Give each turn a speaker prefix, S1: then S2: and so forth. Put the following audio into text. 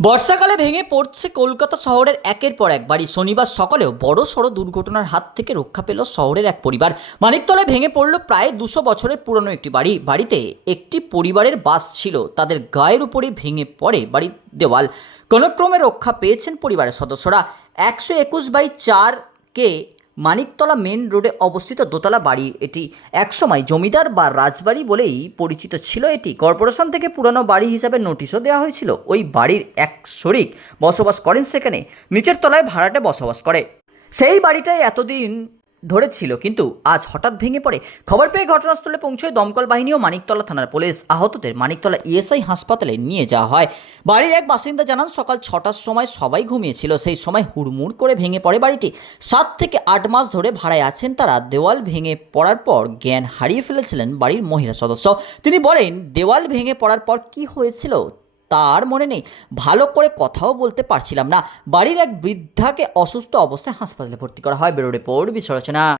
S1: বর্ষাকালে ভেঙে পড়ছে কলকাতা শহরের একের পর এক বাড়ি। শনিবার সকালেও বড় সড় দুর্ঘটনার হাত থেকে রক্ষা পেল শহরের এক পরিবার। মানিকতলায় ভেঙে পড়ল প্রায় দুশো বছরের পুরনো একটি বাড়ি। বাড়িতে একটি পরিবারের বাস ছিল। তাদের গায়ের উপরে ভেঙে পড়ে বাড়ির দেওয়াল। কোনোক্রমে রক্ষা পেয়েছেন পরিবারের সদস্যরা। একশো একুশ বাই চার কে মানিকতলা মেন রোডে অবস্থিত দোতলা বাড়ি। এটি একসময় জমিদার বা রাজবাড়ি বলেই পরিচিত ছিল এটি। কর্পোরেশন থেকে পুরানো বাড়ি হিসাবে নোটিশও দেওয়া হয়েছিল। ওই বাড়ির এক শরিক বসবাস করেন সেখানে, নিচের তলায় ভাড়াটে বসবাস করে। সেই বাড়িটাই এতদিন ধরে ছিল কিন্তু আজ হঠাৎ ভেঙে পড়ে। খবর পেয়ে ঘটনাস্থলে পৌঁছয় দমকল বাহিনী ও মানিকতলা থানার পুলিশ। আহতদের মানিকতলা ইএসআই হাসপাতালে নিয়ে যাওয়া হয়। বাড়ির এক বাসিন্দা জানান, সকাল ছটার সময় সবাই ঘুমিয়েছিল। সেই সময় হুড়মুড় করে ভেঙে পড়ে বাড়িটি। সাত থেকে আট মাস ধরে ভাড়ায় আছেন তারা। দেওয়াল ভেঙে পড়ার পর জ্ঞান হারিয়ে ফেলেছিলেন বাড়ির মহিলা সদস্য। তিনি বলেন, দেওয়াল ভেঙে পড়ার পর কি হয়েছিল তার মনে নেই। ভালো করে কথাও বলতে পারছিলাম না। বাড়ির এক বৃদ্ধাকে অসুস্থ অবস্থায় হাসপাতালে ভর্তি করা হয়। বেরো রিপোর্ট, বিশ্বরচনা।